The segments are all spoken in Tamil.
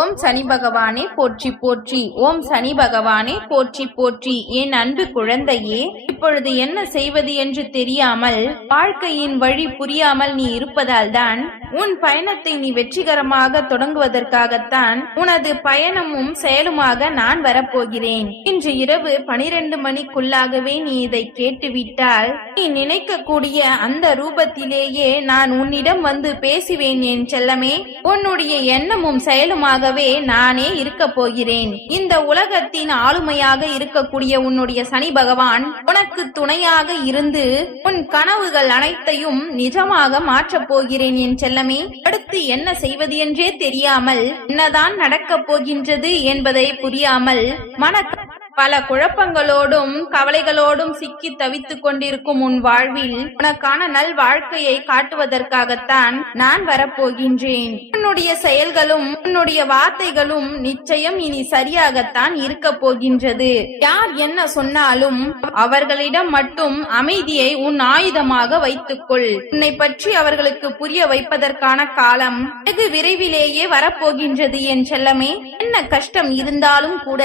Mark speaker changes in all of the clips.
Speaker 1: ஓம் சனி பகவானே போற்றி போற்றி. ஓம் சனி பகவானே போற்றி போற்றி. என் அன்பு குழந்தையே இப்பொழுது என்ன செய்வது என்று தெரியாமல் வாழ்க்கையின் வழி புரியாமல் நீ இருப்பதால் தான் உன் பயணத்தை நீ வெற்றிகரமாக தொடங்குவதற்காகத்தான் உனது பயணமும் செயலுமாக நான் வரப்போகிறேன். இன்று இரவு பனிரெண்டு மணிக்குள்ளாகவே நீ இதை கேட்டுவிட்டால் நீ நினைக்கக்கூடிய அந்த ரூபத்திலேயே நான் உன்னிடம் வந்து பேசுவேன் என் செல்லமே. உன்னுடைய எண்ணமும் செயலுமாக செயலுமாகவே நானே இருக்க போகிறேன். இந்த உலகத்தின் ஆளுமையாக இருக்கக்கூடிய உன்னுடைய சனி பகவான் உனக்கு துணையாக இருந்து உன் கனவுகள் அனைத்தையும் நிஜமாக மாற்றப் போகிறேன் என் செல்லமே. அடுத்து என்ன செய்வது என்றே தெரியாமல் என்னதான் நடக்கப் போகின்றது என்பதை புரியாமல் மன பல குழப்பங்களோடும் கவலைகளோடும் சிக்கி தவித்துக் கொண்டிருக்கும் உன் வாழ்வில் உனக்கான நல் வாழ்க்கையை காட்டுவதற்காகத்தான் நான் வரப்போகின்றேன். உன்னுடைய செயல்களும் உன்னுடைய வார்த்தைகளும் நிச்சயம் இனி சரியாகத்தான் இருக்க போகின்றது. யார் என்ன சொன்னாலும் அவர்களிடம் மட்டும் அமைதியை உன் ஆயுதமாக வைத்துக்கொள். உன்னை பற்றி அவர்களுக்கு புரிய வைப்பதற்கான காலம் வெகு விரைவிலேயே வரப்போகின்றது என் செல்லமே. என்ன கஷ்டம் இருந்தாலும் கூட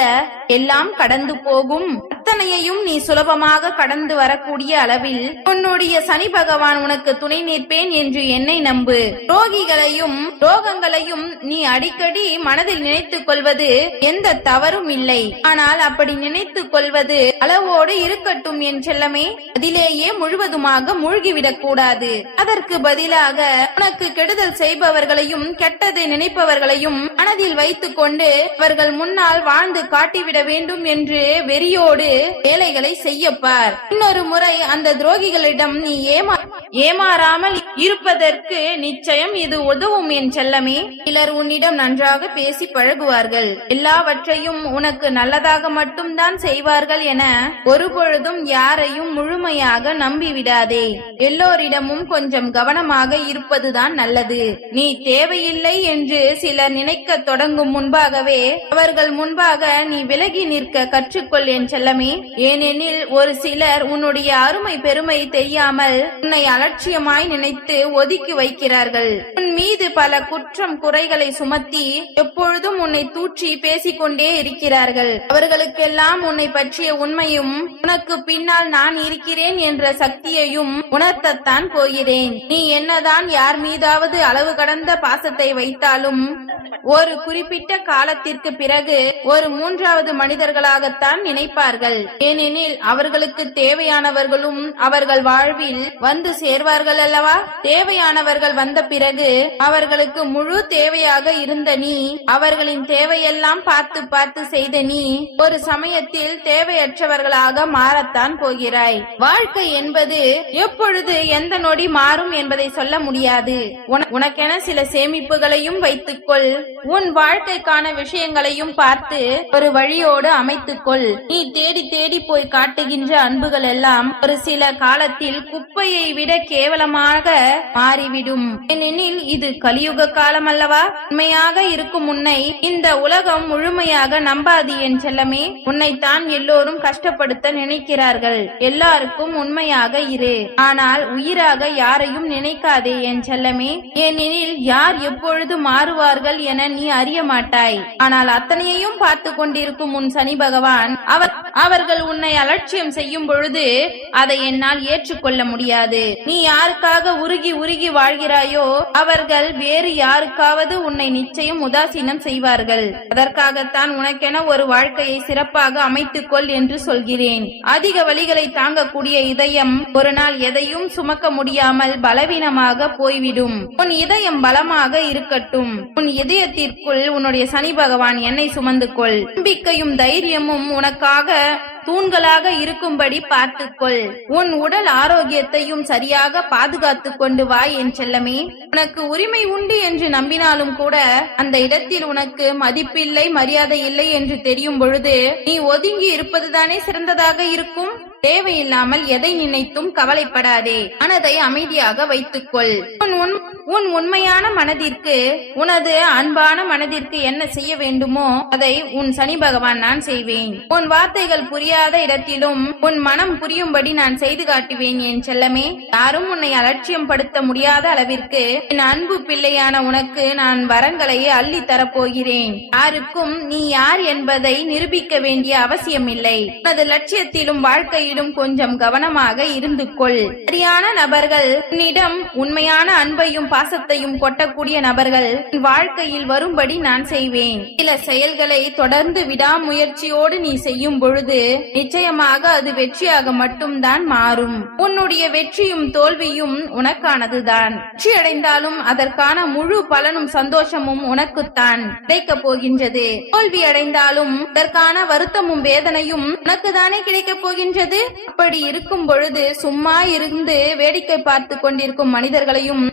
Speaker 1: எல்லாம் கடந்து போகும். அத்தனையையும் நீ சுலபமாக கடந்து வரக்கூடிய அளவில் உன்னுடைய சனி பகவான் உனக்கு துணை நிற்பேன் என்று என்னை நம்பு. ரோகிகளையும் ரோகங்களையும் நீ அடிக்கடி மனதில் நினைத்துக் கொள்வது எந்த தவறும் இல்லை. ஆனால் அப்படி நினைத்துக் கொள்வது அளவோடு இருக்கட்டும் என் செல்லமே அதிலேயே முழுவதுமாக மூழ்கிவிடக் கூடாது. அதற்கு பதிலாக உனக்கு கெடுதல் செய்பவர்களையும் கெட்டதை நினைப்பவர்களையும் மனதில் வைத்துக் கொண்டு அவர்கள் முன்னால் வாழ்ந்து காட்டிவிட வேண்டும் என்று வெறியோடு வேலைகளை செய்யப்பார். இன்னொரு முறை அந்த துரோகிகளிடம் நீ ஏமா ஏமாறாமல் இருப்பதற்கு நிச்சயம் இது உதவும் என் செல்லமே. சிலர் உன்னிடம் நன்றாக பேசி பழகுவார்கள். எல்லாவற்றையும் உனக்கு நல்லதாக மட்டும்தான் செய்வார்கள் என ஒருபொழுதும் யாரையும் முழுமையாக நம்பிவிடாதே. எல்லோரிடமும் கொஞ்சம் கவனமாக இருப்பதுதான் நல்லது. நீ தேவையில்லை என்று சிலர் நினைக்க தொடங்கும் முன்பாகவே அவர்கள் முன்பாக நீ விலகி நிற்க கற்றுக்கொள் என் செல்லமே. ஏனெனில் ஒரு சிலர் உன்னுடைய அருமை பெருமை தெரியாமல் உன்னை அலட்சியமாய் நினைத்து ஒதுக்கி வைக்கிறார்கள். உன் மீது பல குற்றம் குறைகளை சுமத்தி எப்பொழுதும் உன்னை தூற்றி பேசிக்கொண்டே இருக்கிறார்கள். அவர்களுக்கெல்லாம் உன்னை பற்றிய உண்மையும் உனக்கு பின்னால் நான் இருக்கிறேன் என்ற சக்தியையும் உணர்த்தத்தான் போகிறேன். நீ என்னதான் யார் மீதாவது அளவு கடந்த பாசத்தை வைத்தாலும் ஒரு குறிப்பிட்ட காலத்திற்கு பிறகு ஒரு மூன்றாவது மனிதர்களாகத்தான் நினைப்பார்கள். ஏனெனில் அவர்களுக்கு தேவையானவர்களும் அவர்கள் வாழ்வில் வந்து சேர்வார்கள் அல்லவா? தேவையானவர்கள் வந்த பிறகு அவர்களுக்கு முழு தேவையாக இருந்த நீ அவர்களின் தேவையெல்லாம் பார்த்து பார்த்து செய்த நீ ஒரு சமயத்தில் தேவையற்றவர்களாக மாறத்தான் போகிறாய். வாழ்க்கை என்பது எப்பொழுது எந்த நொடி மாறும் என்பதை சொல்ல முடியாது. உனக்கென சில சேமிப்புகளையும் வைத்துக்கொள். உன் வாழ்க்கைக்கான விஷயங்களையும் பார்த்து ஒரு வழியோடு அமைத்துக்கொள். நீ தேடி தேடி போய் காட்டுகின்ற அன்புகள் எல்லாம் ஒரு சில காலத்தில் குப்பையை விட கேவலமாக மாறிவிடும். ஏனெனில் இது கலியுக காலம் அல்லவா உண்மையாக இருக்கும் உன்னை இந்த உலகம் முழுமையாக நம்பாது என் செல்லமே. உன்னைத்தான் எல்லோரும் கஷ்டப்படுத்த நினைக்கிறார்கள். எல்லாருக்கும் உண்மையாக இரு. ஆனால் உயிராக யாரையும் நினைக்காதே என் செல்லமே. ஏனெனில் யார் எப்பொழுது மாறுவார்கள் என நீ அறிய மாட்டாய். ஆனால் அத்தனையையும் பார்த்து கொண்டிருக்கும் உன் சனி பகவான் அவர் அவர்கள் உன்னை அலட்சியம் செய்யும் பொழுது அதை என்னால் ஏற்றுக்கொள்ள முடியாது. நீ யாருக்காக உருகி உருகி வாழ்கிறாயோ அவர்கள் வேறு யாருக்காவது உன்னை நிச்சயம் உதாசீனம் செய்வார்கள். அதற்காகத்தான் உனக்கென ஒரு வாழ்க்கையை சிறப்பாக அமைத்துக்கொள் என்று சொல்கிறேன். அதிக வழிகளை தாங்கக்கூடிய இதயம் ஒரு நாள் எதையும் சுமக்க முடியாமல் பலவீனமாக போய்விடும். உன் இதயம் பலமாக இருக்கட்டும். உன் இதயத்திற்குள் உன்னுடைய சனி பகவான் என்னை சுமந்து கொள். நம்பிக்கையும் தைரியமும் உனக்காக தூண்களாக இருக்கும்படி பார்த்துக்கொள். உன் உடல் ஆரோக்கியத்தையும் சரியாக பாதுகாத்து கொண்டு வா என் செல்லமே. உனக்கு உரிமை உண்டு என்று நம்பினாலும் கூட அந்த இடத்தில் உனக்கு மதிப்பில்லை மரியாதை இல்லை என்று தெரியும் பொழுது நீ ஒதுங்கி இருப்பதுதானே சிறந்ததாக இருக்கும்? தேவையில்லாமல் எதை நினைத்தும் கவலைப்படாதே. மனதை அமைதியாக வைத்துக்கொள். உன் உன்- உண்மையான மனதிற்கு உனது அன்பான மனதிற்கு என்ன செய்ய வேண்டுமோ அதை உன் சனி பகவான் நான் செய்வேன். உன் வார்த்தைகள் புரியாத இடத்திலும் உன் மனம் புரியும்படி நான் செய்து காட்டுவேன் என் செல்லமே. யாரும் உன்னை அலட்சியம் படுத்த முடியாத அளவிற்கு என் அன்பு பிள்ளையான உனக்கு நான் வரங்களை அள்ளி தரப்போகிறேன். யாருக்கும் நீ யார் என்பதை நிரூபிக்க வேண்டிய அவசியமில்லை. உனது லட்சியத்திலும் வாழ்க்கையிலும் கொஞ்சம் கவனமாக இருந்து கொள். சரியான நபர்கள். உன்னிடம் உண்மையான அன்பையும் பாசத்தையும் கொட்டக்கூடிய நபர்கள். வாழ்க்கையில் வரும்படி நான் செய்வேன். சில செயல்களை தொடர்ந்து விடாமுயற்சியோடு நீ செய்யும் பொழுது நிச்சயமாக அது வெற்றியாக மட்டும்தான் மாறும். உன்னுடைய வெற்றியும் தோல்வியும் உனக்கானதுதான். வெற்றி அடைந்தாலும் அதற்கான முழு பலனும் சந்தோஷமும் உனக்குத்தான் கிடைக்க போகின்றது. தோல்வி அடைந்தாலும் அதற்கான வருத்தமும் வேதனையும் உனக்குதானே கிடைக்கப் போகின்றது? போகின்றது அப்படி இருக்கும் பொழுது சும்மா இருந்து வேடிக்கை பார்த்து கொண்டிருக்கும் மனிதர்களையும்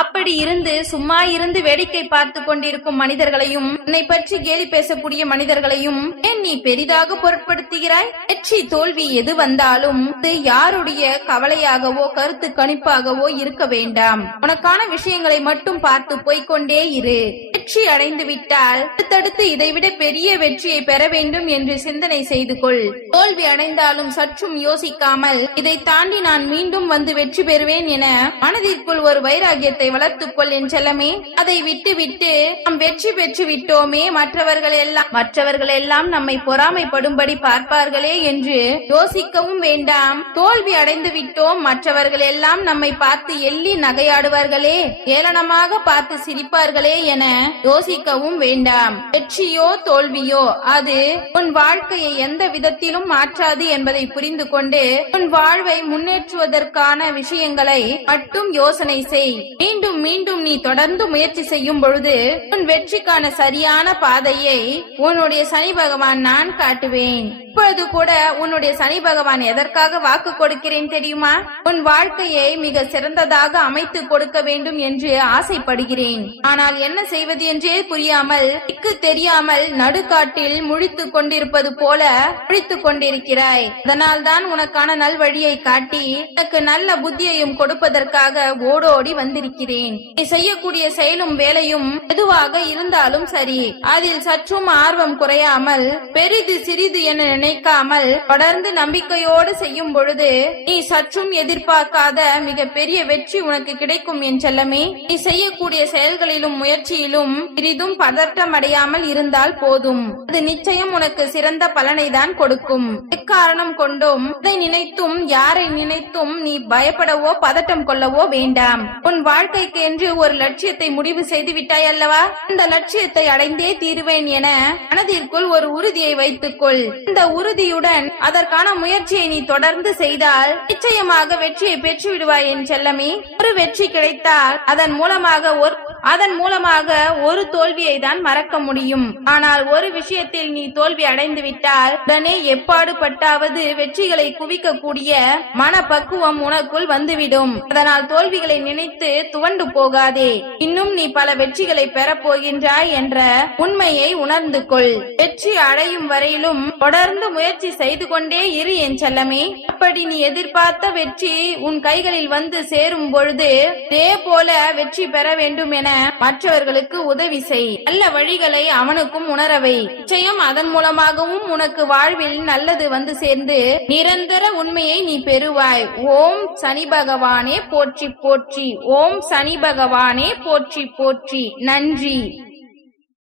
Speaker 1: அப்படி இருந்து சும்மா இருந்து வேடிக்கை பார்த்து கொண்டிருக்கும் மனிதர்களையும் என்னை பற்றி கேலி பேசக்கூடிய மனிதர்களையும் ஏன் நீ பெரிதாக பொருட்படுத்துகிறாய்? வெற்றி தோல்வி எது வந்தாலும் அது யாருடைய கவலையாகவோ கருத்து கணிப்பாகவோ இருக்க வேண்டாம். உனக்கான விஷயங்களை மட்டும் பார்த்து போய்கொண்டே இரு. வெற்றி அடைந்து விட்டால் அடுத்தடுத்து இதைவிட பெரிய வெற்றியை பெற வேண்டும் என்று சிந்தனை செய்து கொள். தோல்வி அடைந்தாலும் சற்றும் யோசிக்காமல் இதை தாண்டி நான் மீண்டும் வந்து வெற்றி பெறுவேன் என மனதிற்குள் ஒரு வைராகியத்தை வளர்த்துக் கொள் என் செல்லமே. அதை விட்டு விட்டு நாம் வெற்றி பெற்று விட்டோமே. மற்றவர்கள் எல்லாம் மற்றவர்கள் எல்லாம் நம்மை பொறாமைப்படும்படி பார்ப்பார்களே என்று யோசிக்கவும் வேண்டாம். தோல்வி அடைந்து விட்டோம். மற்றவர்கள் எல்லாம் நம்மை பார்த்து எள்ளி நகையாடுவார்களே. ஏளனமாக பார்த்து சிரிப்பார்களே என யோசிக்கவும் வேண்டாம். வெற்றியோ தோல்வியோ அது உன் வாழ்க்கையை எந்த விதத்திலும் மாற்றாது என்பதை புரிந்து வைத்துக் கொண்டு உன் வாழ்வை முன்னேற்றுவதற்கான விஷயங்களை மட்டும் யோசனை செய். மீண்டும் மீண்டும் நீ தொடர்ந்து முயற்சி செய்யும் பொழுது உன் வெற்றிக்கான சரியான பாதையை உன்னுடைய சனி பகவான் நான் காட்டுவேன். இப்பொழுது கூட உன்னுடைய சனி பகவான் எதற்காக வாக்கு கொடுக்கிறேன் தெரியுமா? உன் வாழ்க்கையை மிக சிறந்ததாக அமைத்து கொடுக்க வேண்டும் என்று ஆசைப்படுகிறேன். ஆனால் என்ன செய்வது என்றே புரியாமல் திக்கு தெரியாமல் நடுக்காட்டில் முழித்துக் கொண்டிருப்பது போல முழித்துக் கொண்டிருக்கிறாய். அதனால்தான் நான் உனக்கான நல்வழியை காட்டி உனக்கு நல்ல புத்தியையும் கொடுப்பதற்காக ஓடோடி வந்திருக்கிறேன். நீ செய்யக்கூடிய செயலும் வேலையும் எதுவாக இருந்தாலும் சரி. அதில் சற்றும் ஆர்வம் குறையாமல் பெரிது சிறிது என நினைக்காமல் தொடர்ந்து நம்பிக்கையோடு செய்யும் பொழுது நீ சற்றும் எதிர்பார்க்காத மிக பெரிய வெற்றி உனக்கு கிடைக்கும் என் செல்லமே. நீ செய்யக்கூடிய செயல்களிலும் முயற்சியிலும் சிறிதும் பதட்டம் அடையாமல் இருந்தால் போதும். அது நிச்சயம் உனக்கு சிறந்த பலனை தான் கொடுக்கும். எக்காரணம் கொண்டும்? எதை நினைத்தும் யாரை நினைத்தும் நீ பயப்படவோ பதட்டம் கொள்ளவோ வேண்டாம். உன் வாழ்க்கைக்கு என்று ஒரு லட்சியத்தை முடிவு செய்து விட்டாய் அல்லவா? அந்த லட்சியத்தை அடைந்தே தீருவேன் என மனதிற்குள் ஒரு உறுதியை வைத்துக்கொள். இந்த உறுதியுடன் அதற்கான முயற்சியை நீ தொடர்ந்து செய்தால் நிச்சயமாக வெற்றியை பெற்று விடுவாய் என் செல்லமே. ஒரு வெற்றி கிடைத்தால் அதன் மூலமாக ஒரு அதன் மூலமாக ஒரு தோல்வியை தான் மறக்க முடியும். ஆனால் ஒரு விஷயத்தில் நீ தோல்வி அடைந்து விட்டால் உடனே எப்பாடுபட்டாவது வெற்றிகளை குவிக்கக்கூடிய மனப்பக்குவம் உனக்குள் வந்துவிடும். அதனால் தோல்விகளை நினைத்து துவண்டு போகாதே. இன்னும் நீ பல வெற்றிகளை பெறப் போகின்றாய் என்ற உண்மையை உணர்ந்து கொள். வெற்றி அடையும் வரையிலும் தொடர்ந்து முயற்சி செய்து கொண்டே இரு என் செல்லமே. அப்படி நீ எதிர்பார்த்த வெற்றி உன் கைகளில் வந்து சேரும் பொழுது இதே போல வெற்றி பெற வேண்டும் என மற்றவர்களுக்கு உதவி செய். நல்ல வழிகளை அவனுக்கும் உணரவை நிச்சயம் அதன் மூலமாகவும் உனக்கு வாழ்வில் நல்லது வந்து சேர்ந்து நிரந்தர உண்மையை நீ பெறுவாய். ஓம் சனி பகவானே போற்றி போற்றி. ஓம் சனி பகவானே போற்றி போற்றி. நன்றி.